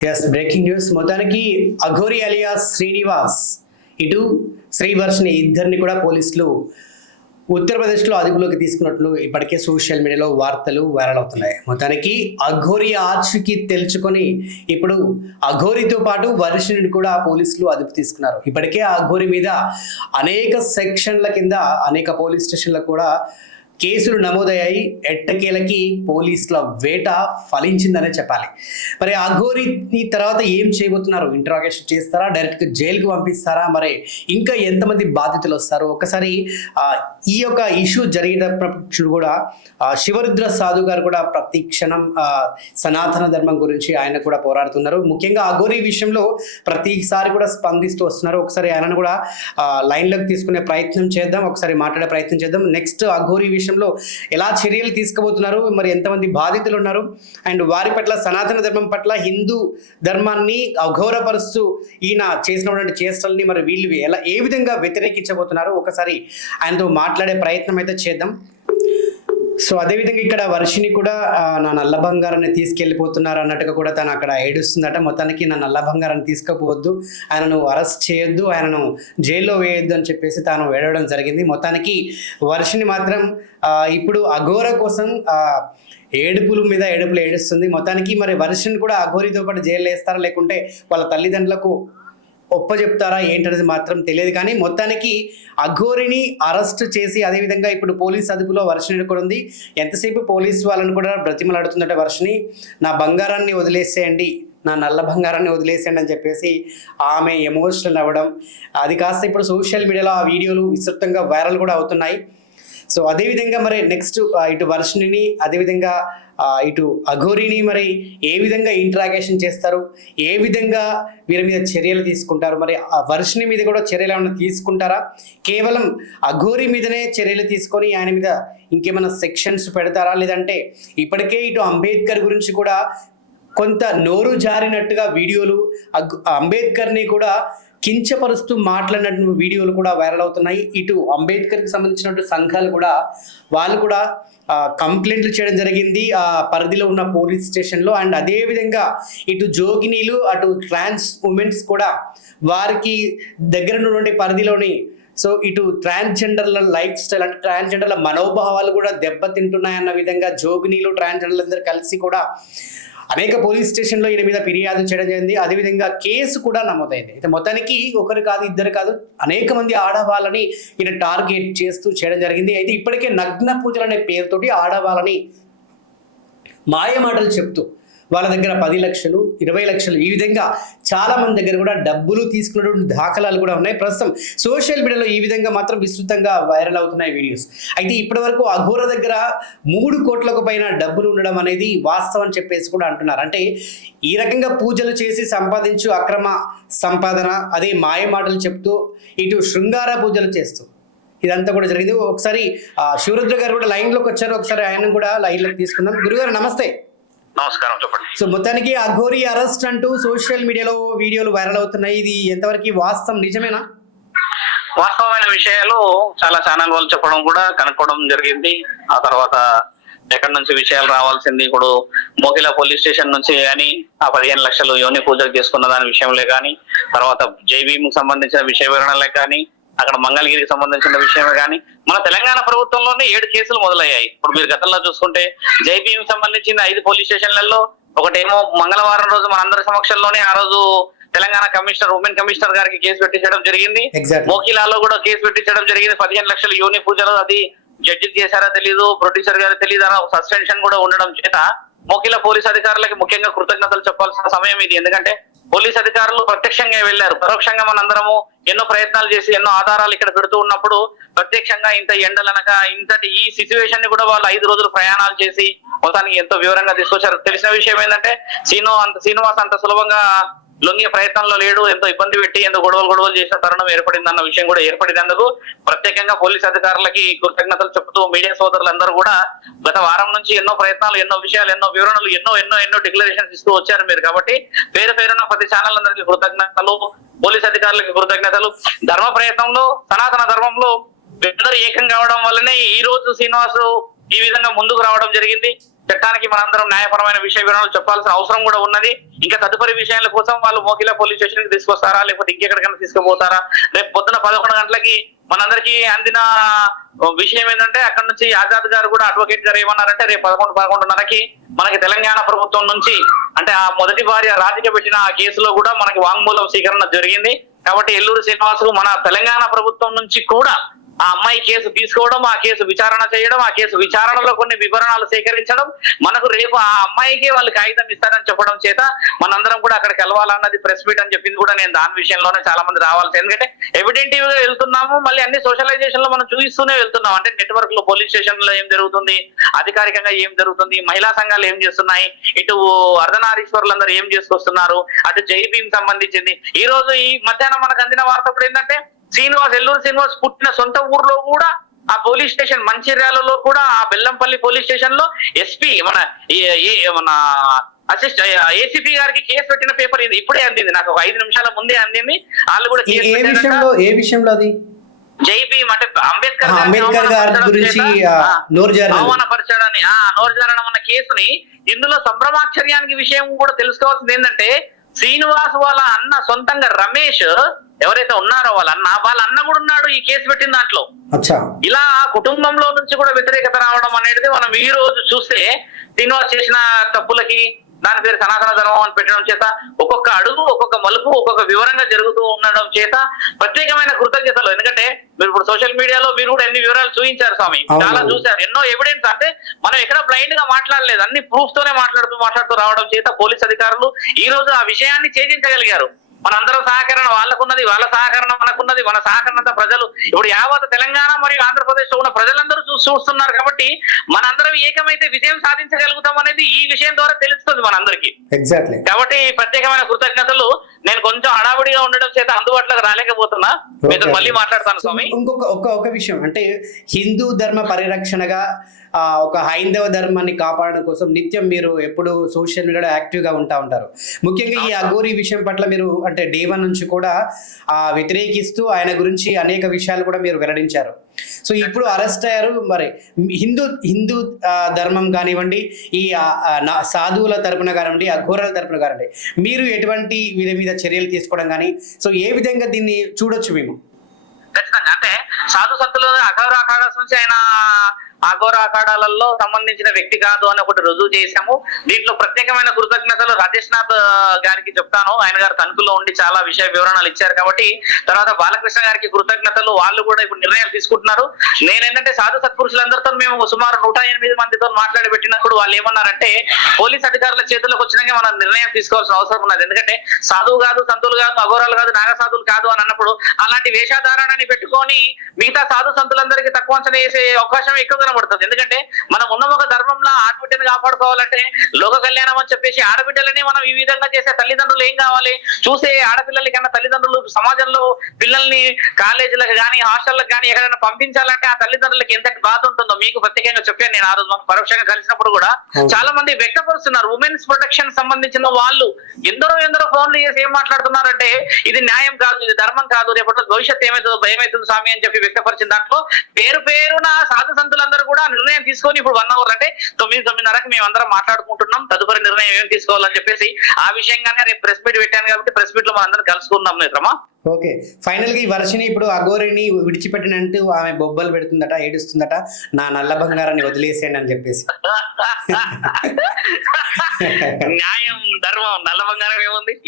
Yes breaking news మొత్తానికి Aghori alias Srinivas ఇటు శ్రీవర్షిని ఇద్దరిని కూడా పోలీసులు ఉత్తరప్రదేశ్లో అదుపులోకి తీసుకున్నట్లు ఇప్పటికే సోషల్ మీడియాలో వార్తలు వైరల్ అవుతున్నాయి. మొత్తానికి అఘోరి ఆర్చికి తెలుసుకొని ఇప్పుడు అఘోరితో పాటు వర్షిని కూడా పోలీసులు అదుపు తీసుకున్నారు. ఇప్పటికే అఘోరి మీద అనేక సెక్షన్ల కింద అనేక పోలీస్ స్టేషన్లకు కూడా కేసులు నమోదయ్యాయి. ఎట్టకేలకి పోలీసుల వేట ఫలించిందనే చెప్పాలి. మరి అఘోరిని తర్వాత ఏం చేయబోతున్నారు? ఇంట్రాగేషన్ చేస్తారా? డైరెక్ట్గా జైలుకి పంపిస్తారా? మరి ఇంకా ఎంతమంది బాధితులు వస్తారు? ఒకసారి ఈ యొక్క ఇష్యూ జరిగినప్పుడు కూడా శివరుద్ర సాధు గారు కూడా ప్రతి క్షణం సనాతన ధర్మం గురించి ఆయన కూడా పోరాడుతున్నారు. ముఖ్యంగా అఘోరి విషయంలో ప్రతిసారి కూడా స్పందిస్తూ వస్తున్నారు. ఒకసారి ఆయనను కూడా లైన్లోకి తీసుకునే ప్రయత్నం చేద్దాం. ఒకసారి మాట్లాడే ప్రయత్నం చేద్దాం. నెక్స్ట్ అఘోరి విషయంలో ఎలా చర్యలు తీసుకోబోతున్నారు మరి ఎంతమంది బాధితులు ఉన్నారు అండ్ వారి పట్ల సనాతన ధర్మం పట్ల హిందూ ధర్మాన్ని అఘోరపరుస్తూ ఈయన చేసినటువంటి చేష్టల్ని మరి వీళ్ళు ఎలా ఏ విధంగా వ్యతిరేకించబోతున్నారు ఒకసారి ఆయనతో మాట్లాడే ప్రయత్నం అయితే చేద్దాం. సో అదేవిధంగా ఇక్కడ వర్షిని కూడా నా నల్ల బంగారాన్ని తీసుకెళ్ళిపోతున్నారు అన్నట్టుగా కూడా తను అక్కడ ఏడుస్తుందట. మొత్తానికి నా నల్ల బంగారాన్ని తీసుకుపోవద్దు. ఆయనను అరెస్ట్ చేయొద్దు. ఆయనను జైల్లో వేయొద్దు అని చెప్పేసి తాను వేడవడం జరిగింది. మొత్తానికి వర్షిని మాత్రం ఇప్పుడు అఘోర కోసం ఏడుపుల మీద ఏడుపులు ఏడుస్తుంది. మొత్తానికి మరి వర్షిని కూడా అఘోరితో పాటు జైలు వేస్తారా? లేకుంటే వాళ్ళ తల్లిదండ్రులకు ఒప్ప చెప్తారా ఏంటనేది మాత్రం తెలియదు. కానీ మొత్తానికి అఘోరిని అరెస్ట్ చేసి అదేవిధంగా ఇప్పుడు పోలీస్ అదుపులో వర్షని కూడా ఉంది. ఎంతసేపు పోలీస్ వాళ్ళని కూడా బ్రతిమలాడుతుందట వర్షని నా బంగారాన్ని వదిలేసేయండి. నా నల్ల బంగారాన్ని వదిలేసేయండి అని చెప్పేసి ఆమె ఎమోషనల్ అవ్వడం. అది కాస్త ఇప్పుడు సోషల్ మీడియాలో ఆ వీడియోలు విస్తృతంగా వైరల్ కూడా అవుతున్నాయి. సో అదేవిధంగా మరి నెక్స్ట్ ఇటు వర్షిణిని అదేవిధంగా ఇటు అఘోరిని మరి ఏ విధంగా ఇంట్రాగేషన్ చేస్తారు? ఏ విధంగా వీరి మీద చర్యలు తీసుకుంటారు? మరి ఆ వర్షిని మీద కూడా చర్యలు ఏమైనా తీసుకుంటారా? కేవలం అఘోరి మీదనే చర్యలు తీసుకొని ఆయన మీద ఇంకేమైనా సెక్షన్స్ పెడతారా? లేదంటే ఇప్పటికే ఇటు అంబేద్కర్ గురించి కూడా కొంత నోరు జారినట్టుగా వీడియోలు అగ్- అంబేద్కర్ని కూడా కించపరుస్తూ మాట్లాడినటువంటి వీడియోలు కూడా వైరల్ అవుతున్నాయి. ఇటు అంబేద్కర్కి సంబంధించినటువంటి సంఘాలు కూడా వాళ్ళు కూడా కంప్లైంట్లు చేయడం జరిగింది ఆ పరిధిలో ఉన్న పోలీస్ స్టేషన్లో. అండ్ అదేవిధంగా ఇటు జోగినీలు అటు ట్రాన్స్ ఉమెన్స్ కూడా వారికి దగ్గర ఉన్నటువంటి పరిధిలోని సో ఇటు ట్రాన్స్జెండర్ల లైఫ్ స్టైల్ అంటే ట్రాన్స్జెండర్ల మనోభావాలు కూడా దెబ్బతింటున్నాయన్న విధంగా జోగినీలు ట్రాన్స్జెండర్లు అందరూ కలిసి కూడా అనేక పోలీస్ స్టేషన్లో ఈయన మీద ఫిర్యాదు చేయడం జరిగింది. అదేవిధంగా కేసు కూడా నమోదైంది. అయితే మొత్తానికి ఒకరు కాదు ఇద్దరు కాదు అనేక మంది ఆడవాళ్ళని ఈయన టార్గెట్ చేస్తూ చేయడం జరిగింది. అయితే ఇప్పటికే నగ్న పూజలు అనే పేరుతోటి ఆడవాళ్ళని మాయమాటలు చెప్తూ వాళ్ళ దగ్గర పది లక్షలు ఇరవై లక్షలు ఈ విధంగా చాలా మంది దగ్గర కూడా డబ్బులు తీసుకున్నటువంటి దాఖలాలు కూడా ఉన్నాయి. ప్రస్తుతం సోషల్ మీడియాలో ఈ విధంగా మాత్రం విస్తృతంగా వైరల్ అవుతున్నాయి వీడియోస్. అయితే ఇప్పటి వరకు అఘోర దగ్గర మూడు కోట్లకు పైన డబ్బులు ఉండడం అనేది వాస్తవం అని చెప్పేసి కూడా అంటున్నారు. అంటే ఈ రకంగా పూజలు చేసి సంపాదించు అక్రమ సంపాదన అదే మాయ మాటలు చెప్తూ ఇటు శృంగార పూజలు చేస్తూ ఇదంతా కూడా జరిగింది. ఒకసారి ఆ, శివరుద్ర గారు కూడా లైన్లోకి వచ్చారు. ఒకసారి ఆయన కూడా లైన్లోకి తీసుకున్నాం గురుగారు నమస్తే. నమస్కారం చెప్పండి. సో మొత్తానికి అఘోరి అరెస్ట్ అంటూ సోషల్ మీడియాలో వీడియోలు వైరల్ అవుతున్నాయి. ఇది ఎంతవరకు వాస్తవం? నిజమేనా? వాస్తవమైన విషయాలు చాలా ఛానల్ వాళ్ళు చెప్పడం కూడా కనుక్కోవడం జరిగింది. ఆ తర్వాత ఎక్కడి నుంచి విషయాలు రావాల్సింది? ఇప్పుడు మోహిలా పోలీస్ స్టేషన్ నుంచి కానీ ఆ పదిహేను లక్షలు యోని పూజలు చేసుకున్న దాని విషయంలో కానీ తర్వాత జైబీఎం సంబంధించిన విషయ వివరణలే కానీ అక్కడ మంగళగిరికి సంబంధించిన విషయమే కానీ మన తెలంగాణ ప్రభుత్వంలోనే ఏడు కేసులు మొదలయ్యాయి. ఇప్పుడు మీరు గతంలో చూసుకుంటే జైబీఎం సంబంధించిన ఐదు పోలీస్ స్టేషన్లలో ఒకటేమో మంగళవారం రోజు మనందరి సమక్షంలోనే ఆ రోజు తెలంగాణ కమిషనర్ ఉమెన్ కమిషనర్ గారికి కేసు పెట్టించడం జరిగింది. మోకిలాలో కూడా కేసు పెట్టించడం జరిగింది. పదిహేను లక్షల యూని పూజలు అది జడ్జి చేశారా తెలీదు ప్రొడ్యూసర్ గారు తెలియదు సస్పెన్షన్ కూడా ఉండడం చేత మోకిల పోలీస్ అధికారులకి ముఖ్యంగా కృతజ్ఞతలు చెప్పాల్సిన సమయం ఇది. ఎందుకంటే పోలీస్ అధికారులు ప్రత్యక్షంగా వెళ్ళారు పరోక్షంగా మనందరము ఎన్నో ప్రయత్నాలు చేసి ఎన్నో ఆధారాలు ఇక్కడ పెడుతూ ఉన్నప్పుడు ప్రత్యక్షంగా ఇంత ఎండలనక ఇంతటి ఈ సిచ్యువేషన్ని కూడా వాళ్ళు ఐదు రోజులు ప్రయాణాలు చేసి మొత్తానికి ఎంతో వివరంగా తీసుకొచ్చారు. తెలిసిన విషయం ఏంటంటే శ్రీను అంత శ్రీనివాస్ అంత సులభంగా లొంగే ప్రయత్నంలో లేడు ఎంతో ఇబ్బంది పెట్టి ఎంతో గొడవలు గొడవలు చేసిన తరుణం ఏర్పడింది అన్న విషయం కూడా ఏర్పడినందుకు ప్రత్యేకంగా పోలీస్ అధికారులకి కృతజ్ఞతలు చెబుతూ మీడియా సోదరులందరూ కూడా గత వారం నుంచి ఎన్నో ప్రయత్నాలు ఎన్నో విషయాలు ఎన్నో వివరణలు ఎన్నో ఎన్నో ఎన్నో డిక్లరేషన్స్ ఇస్తూ వచ్చారు మీరు కాబట్టి పేరు పేరున ప్రతి ఛానల్ అందరికీ కృతజ్ఞతలు పోలీస్ అధికారులకి కృతజ్ఞతలు. ధర్మ ప్రయత్నంలో సనాతన ధర్మంలో అందరూ ఏకం కావడం వల్లనే ఈ రోజు శ్రీనివాసు ఈ విధంగా ముందుకు రావడం జరిగింది. చట్టానికి మనందరం న్యాయపరమైన విషయ వివరణలు చెప్పాల్సిన అవసరం కూడా ఉన్నది. ఇంకా తదుపరి విషయాల కోసం వాళ్ళు మోకిలా పోలీస్ స్టేషన్కి తీసుకొస్తారా? లేకపోతే ఇంకెక్కడికైనా తీసుకుపోతారా? రేపు పొద్దున పదకొండు గంటలకి మనందరికీ అందిన విషయం ఏంటంటే అక్కడ నుంచి ఆజాద్ గారు కూడా అడ్వకేట్ గారు ఏమన్నారంటే రేపు పదకొండు పదకొండున్నరకి మనకి తెలంగాణ ప్రభుత్వం నుంచి అంటే ఆ మొదటి భార్య రాధిక పెట్టిన ఆ కేసులో కూడా మనకి వాంగ్మూలం స్వీకరణ జరిగింది. కాబట్టి ఎల్లూరు శ్రీనివాసులు మన తెలంగాణ ప్రభుత్వం నుంచి కూడా ఆ అమ్మాయి కేసు తీసుకోవడం ఆ కేసు విచారణ చేయడం ఆ కేసు విచారణలో కొన్ని వివరణలు సేకరించడం మనకు రేపు ఆ అమ్మాయికి వాళ్ళు కాగితం ఇస్తారని చెప్పడం చేత మనందరం కూడా అక్కడికి వెళ్ళాలన్నది ప్రెస్ మీట్ అని చెప్పింది కూడా నేను దాని విషయంలోనే చాలా మంది రావాల్సి ఎందుకంటే ఎవిడెంటివ్గా వెళ్తున్నాము మళ్ళీ అన్ని సోషలైజేషన్లో మనం చూపిస్తూనే వెళ్తున్నాం. అంటే నెట్వర్క్లో పోలీస్ స్టేషన్లో ఏం జరుగుతుంది అధికారికంగా ఏం జరుగుతుంది మహిళా సంఘాలు ఏం చేస్తున్నాయి ఇటు అర్ధనారీశ్వరులందరూ ఏం చేసుకొస్తున్నారు అటు జైబీం సంబంధించింది. ఈ రోజు ఈ మధ్యాహ్నం మనకు అందిన వార్త ఏంటంటే శ్రీనివాస్ ఎల్లూరు శ్రీనివాస్ పుట్టిన సొంత ఊర్లో కూడా ఆ పోలీస్ స్టేషన్ మంచిర్యాలలో కూడా ఆ బెల్లంపల్లి పోలీస్ స్టేషన్లో ఎస్పీ మన మన అసిస్ట్ ఏసీపీ గారికి కేసు పెట్టిన పేపర్ ఇది ఇప్పుడే అందింది నాకు ఒక ఐదు నిమిషాల ముందే అందింది వాళ్ళు కూడా ఏ-. విషయంలో ఏ విషయంలో అది జై భీమ్ అంటే అంబేద్కర్ అంబేద్కర్ గారి గురించి. అవమానపరచడాన్ని నోరు జారడం అన్న కేసుని ఇందులో సంభ్రమాశ్చర్యానికి విషయం కూడా తెలుసుకోవాల్సింది ఏంటంటే శ్రీనివాస్ వాళ్ళ అన్న సొంతంగా రమేష్ ఎవరైతే ఉన్నారో వాళ్ళ అన్న వాళ్ళ అన్న కూడా ఉన్నాడు ఈ కేసు పెట్టిన దాంట్లో. ఇలా కుటుంబంలో నుంచి కూడా వ్యతిరేకత రావడం అనేది మనం ఈ రోజు చూస్తే శ్రీనివాస్ చేసిన తప్పులకి దాని పేరు సనాతన ధర్మం అని పెట్టడం చేత ఒక్కొక్క అడుగు ఒక్కొక్క మలుపు ఒక్కొక్క వివరంగా జరుగుతూ ఉండడం చేత ప్రత్యేకమైన కృతజ్ఞతలు. ఎందుకంటే మీరు ఇప్పుడు సోషల్ మీడియాలో మీరు కూడా ఎన్ని వివరాలు చూపించారు స్వామి. చాలా చూశారు. ఎన్నో ఎవిడెన్స్ అంటే మనం ఎక్కడ బ్లైండ్గా మాట్లాడలేదు. అన్ని ప్రూఫ్ తోనే మాట్లాడుతూ మాట్లాడుతూ రావడం చేత పోలీస్ అధికారులు ఈ రోజు ఆ విషయాన్ని ఛేదించగలిగారు. మనందరం సహకరణ వాళ్ళకున్నది వాళ్ళ సహకరణ మనకున్నది మన సహకరణంతా ప్రజలు. ఇప్పుడు యావత్ తెలంగాణ మరియు ఆంధ్రప్రదేశ్లో ఉన్న ప్రజలందరూ చూ చూస్తున్నారు కాబట్టి మనందరం ఏకమైతే విజయం సాధించగలుగుతాం అనేది ఈ విషయం ద్వారా తెలుస్తుంది మనందరికీ. ఎగ్జాక్ట్లీ కాబట్టి ప్రత్యేకమైన కృతజ్ఞతలు నేను కొంచెం హడావుడిగా ఉండడం చేత అందుబాటులోకి రాలేకపోతున్నా. మీతో. మళ్ళీ మాట్లాడతాను స్వామి. ఇంకొక ఒక విషయం. అంటే హిందూ ధర్మ పరిరక్షణగా ఒక హైందవ ధర్మాన్ని కాపాడడం కోసం నిత్యం మీరు ఎప్పుడు సోషల్ మీడియాలో యాక్టివ్గా ఉంటా ఉంటారు. ముఖ్యంగా ఈ అఘోరి విషయం పట్ల మీరు అంటే డే వన్ నుంచి కూడా వ్యతిరేకిస్తూ ఆయన గురించి అనేక విషయాలు కూడా మీరు వెల్లడించారు. సో ఇప్పుడు అరెస్ట్ అయ్యారు. మరి హిందూ హిందూ ధర్మం కానివ్వండి ఈ సాధువుల తరపున కానివ్వండి అఘోరాల తరపున కానివ్వండి మీరు ఎటువంటి వీరి మీద చర్యలు తీసుకోవడం కానీ సో ఏ విధంగా దీన్ని చూడొచ్చు మేము? ఖచ్చితంగా. అంటే సాధు సంతులు అఘోర నుంచి ఆయన అఘోర అఖాడాలలో సంబంధించిన వ్యక్తి కాదు అని ఒకటి రుజువు చేశాము. దీంట్లో ప్రత్యేకమైన కృతజ్ఞతలు రాజేష్ నాథ్ గారికి చెప్తాను. ఆయన గారు తణుకులో ఉండి చాలా విషయ వివరణలు ఇచ్చారు కాబట్టి తర్వాత బాలకృష్ణ గారికి కృతజ్ఞతలు. వాళ్ళు కూడా ఇప్పుడు నిర్ణయాలు తీసుకుంటున్నారు. నేనేంటంటే సాధు సత్పురుషులందరితో మేము సుమారు నూట ఎనిమిది మందితో మాట్లాడి పెట్టినప్పుడు వాళ్ళు ఏమన్నారంటే పోలీస్ అధికారుల చేతులకు వచ్చినాక మనం నిర్ణయం తీసుకోవాల్సిన అవసరం ఉన్నది. ఎందుకంటే సాధువు కాదు సంతులు కాదు అఘోరాలు కాదు నాగసాధువులు కాదు అని అన్నప్పుడు అలాంటి వేషధారణని పెట్టుకొని మిగతా సాధు సంతులందరికీ తక్కువ అంచనా వేసే అవకాశం కనబడుతుంది ఎందుకంటే మనం ఉన్న ఒక ధర్మంలో ఆడబిడ్డని కాపాడుకోవాలంటే లోక కళ్యాణం అని చెప్పేసి ఆడబిడ్డలని మనం ఈ విధంగా చేసే తల్లిదండ్రులు ఏం కావాలి? చూసే ఆడపిల్లలకి కన్నా తల్లిదండ్రులు సమాజంలో పిల్లల్ని కాలేజీలకు కానీ హాస్టల్లకు కానీ ఎక్కడైనా పంపించాలంటే ఆ తల్లిదండ్రులకి ఎంత బాధ ఉంటుందో మీకు ప్రత్యేకంగా చెప్పాను నేను ఆ రోజు మనం పరోక్షంగా కలిసినప్పుడు కూడా. చాలా మంది వ్యక్తపరుస్తున్నారు ఉమెన్స్ ప్రొటెక్షన్ సంబంధించిన వాళ్ళు ఎందరో ఎందరో ఫోన్లు చేసి ఏం మాట్లాడుతున్నారంటే ఇది న్యాయం కాదు ఇది ధర్మం కాదు రేపటి భవిష్యత్తు ఏమైతుందో భయం అవుతుంది స్వామి అని చెప్పి వ్యక్తపరిచిన దాంట్లో పేరు పేరున సాధు సంతులందరూ కూడా నిర్ణయం తీసుకొని ఇప్పుడు వన్ అవర్ అంటే తొమ్మిది తొమ్మిదిన్నరకు మేమందరం మాట్లాడుకుంటున్నాం. తదుపరి నిర్ణయం ఏం తీసుకోవాలని చెప్పేసి ఆ విషయంగానే రేపు ప్రెస్ మీట్ పెట్టాను కాబట్టి ప్రెస్ మీట్లో మనందరం కలుసుకుందాం మిత్రమా? ఓకే. ఫైనల్గా ఈ వర్షిని ఇప్పుడు అఘోరిని విడిచిపెట్టినంటూ ఆమె బొబ్బలు పెడుతుందట ఏడుస్తుందట నా నల్ల బంగారాన్ని వదిలేసేయండి అని చెప్పేసి. న్యాయం ధర్మం నల్ల బంగారం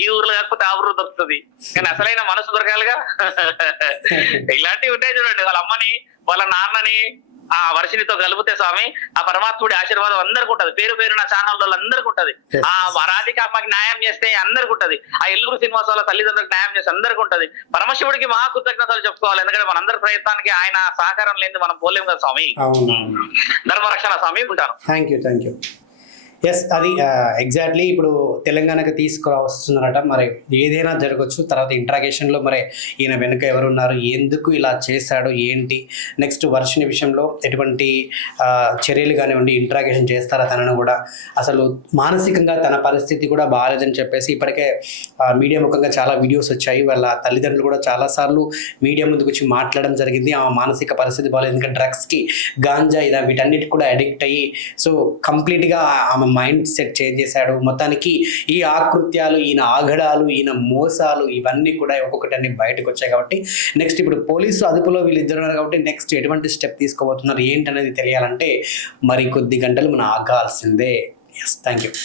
ఈ ఊర్లో కాకపోతే ఆ ఊర్లో దొరుకుతుంది. కానీ అసలైన మనసు దొరకాలిగా? ఇలాంటివి ఉంటాయి చూడండి. వాళ్ళ అమ్మని వాళ్ళ నాన్నని ఆ వర్షినితో కలిపితే స్వామి ఆ పరమాత్ముడి ఆశీర్వాదం అందరికి ఉంటది. పేరు పేరు నా ఛానల్ అందరికి ఉంటది. ఆ రాధిక అమ్మకి న్యాయం చేస్తే అందరికి ఉంటది. ఆ ఎల్లూరు శ్రీనివాస వాళ్ళ తల్లిదండ్రులకు న్యాయం చేస్తే అందరికి ఉంటది. పరమశివుడికి మహా కృతజ్ఞతలు చెప్పుకోవాలి. ఎందుకంటే మనందరి ప్రయత్నానికి ఆయన సహకారం లేని మనం పోలేము కదా స్వామి? ధర్మరక్షణ స్వామి ఉంటాను thank you thank you yes అది uh, ఎగ్జాక్ట్లీ ఇప్పుడు తెలంగాణకి తీసుకురావస్తున్నారట. మరి ఏదైనా జరగచ్చు. తర్వాత ఇంట్రాగేషన్లో మరి ఈయన వెనుక ఎవరున్నారు? ఎందుకు ఇలా చేశాడు? ఏంటి? నెక్స్ట్ వర్షిని విషయంలో ఎటువంటి uh, చర్యలు కానివ్వండి ఇంట్రాగేషన్ చేస్తారా తనను కూడా? అసలు మానసికంగా తన పరిస్థితి కూడా బాగాలేదని చెప్పేసి ఇప్పటికే uh, మీడియా ముఖంగా చాలా వీడియోస్ వచ్చాయి. వాళ్ళ తల్లిదండ్రులు కూడా చాలాసార్లు మీడియా ముందుకు వచ్చి మాట్లాడడం జరిగింది. ఆ మానసిక పరిస్థితి బాగాలేదు ఇంకా డ్రగ్స్కి గాంజా ఇలా వీటన్నిటి కూడా అడిక్ట్ అయ్యి సో కంప్లీట్గా ఆమె మైండ్ సెట్ చేంజ్ చేశాడు. మొత్తానికి ఈ ఆకృత్యాలు ఈయన ఆగడాలు ఈయన మోసాలు ఇవన్నీ కూడా ఒక్కొక్కటి అన్ని బయటకు వచ్చాయి కాబట్టి నెక్స్ట్ ఇప్పుడు పోలీసులు అదుపులో వీళ్ళు ఇద్దరు ఉన్నారు కాబట్టి నెక్స్ట్ ఎటువంటి స్టెప్ తీసుకోబోతున్నారు ఏంటనేది తెలియాలంటే మరి కొద్ది గంటలు మనం ఆగాల్సిందే. Yes thank you